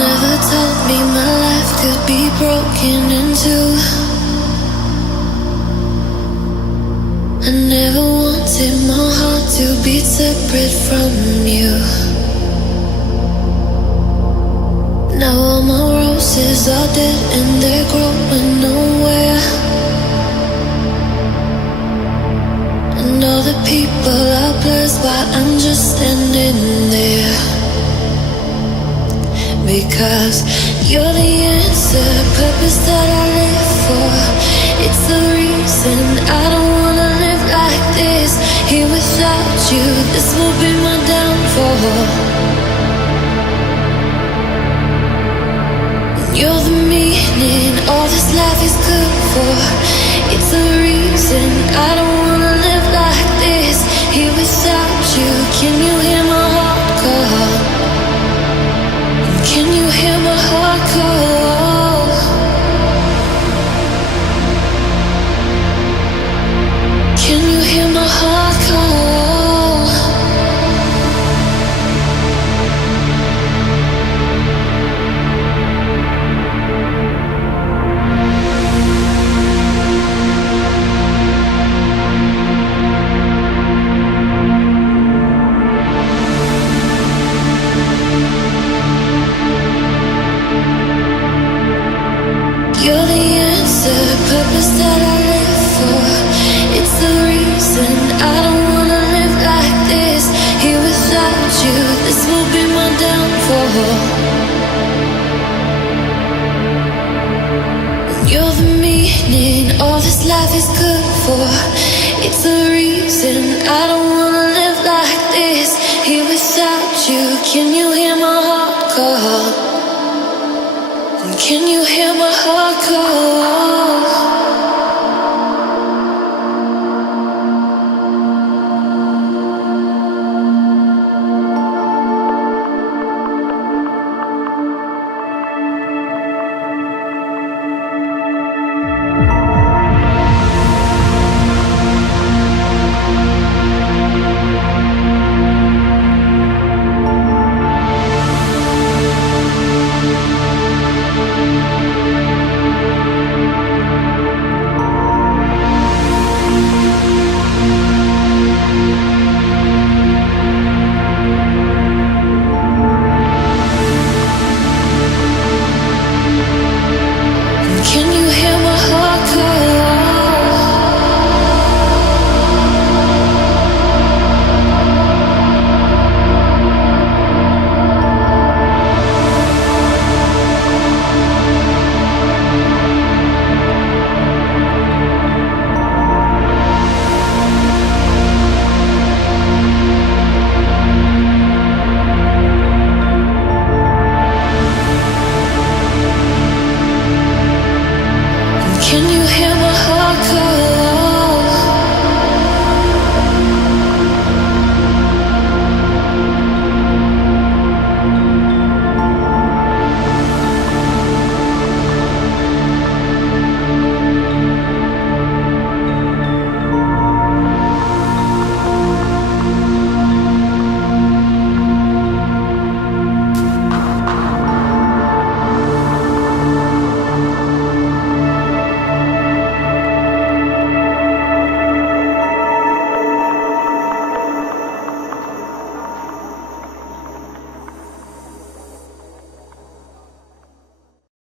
Never told me my life could be broken in two. I never wanted my heart to beat separate from you. Now all my roses are dead and they're growing nowhere. And all the people are blessed while I'm just standing there. Because you're the answer, purpose that I live for. It's the reason I don't wanna live like this. Here without you, this will be my downfall. You're the meaning all this life is good for. It's the reason I don't wanna live like this. Here without you, can you hear my heart call? Can you hear my heart call? Can you hear my heart call? You're the answer, purpose that I live for. It's the reason I don't wanna live like this. Here without you, this will be my downfall. You're the meaning all this life is good for. It's the reason I don't wanna live like this. Here without you, can you hear my heart call? Can you hear my heart call? Can you hear my heart call? Can you hear my heart call?